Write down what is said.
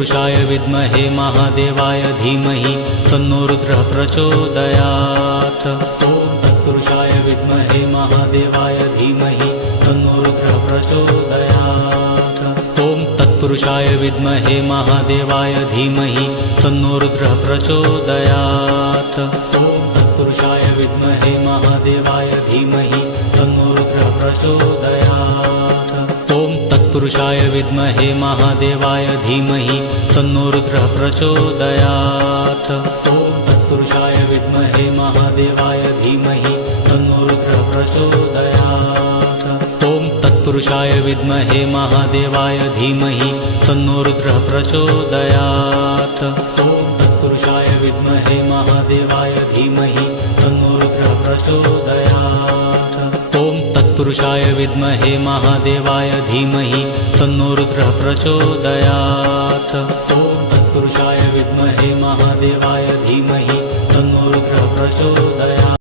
तत्पुरुषाय विद्महे महादेवाय धीमहि तन्नो रुद्रः प्रचोदयात्। ॐ तत्पुरुषाय विद्महे महादेवाय धीमहि तन्नो रुद्रः प्रचोदयात्। ॐ तत्पुरुषाय विद्महे महादेवाय धीमहि तन्नो रुद्रः प्रचोदयात्। ॐ तत्पुरुषाय विद्महे महादेवाय धीमहि तन्नो रुद्रः प्रचोदयात्। ॐ तत्पुरुषाय विद्महे महादेवाय धीमहि तन्नो रुद्रः प्रचोदयात्। ॐ तत्पुरुषाय विद्महे महादेवाय धीमहि तन्नो रुद्रः प्रचोदयात्। ॐ तत्पुरुषाय विद्महे महादेवाय धीमहि तन्नो रुद्रः प्रचोदयात्। ॐ तत्पुरुषाय विद्महे महादेवाय धीमहि तन्नो रुद्रः प्रचोदयात्। ॐ तत्पुरुषाय विद्महे महादेवाय धीमहि तन्नो रुद्रः प्रचोदयात्। ॐ तत्पुरुषाय विद्महे महादेवाय धीमहि तन्नो रुद्रः प्रचोदयात्।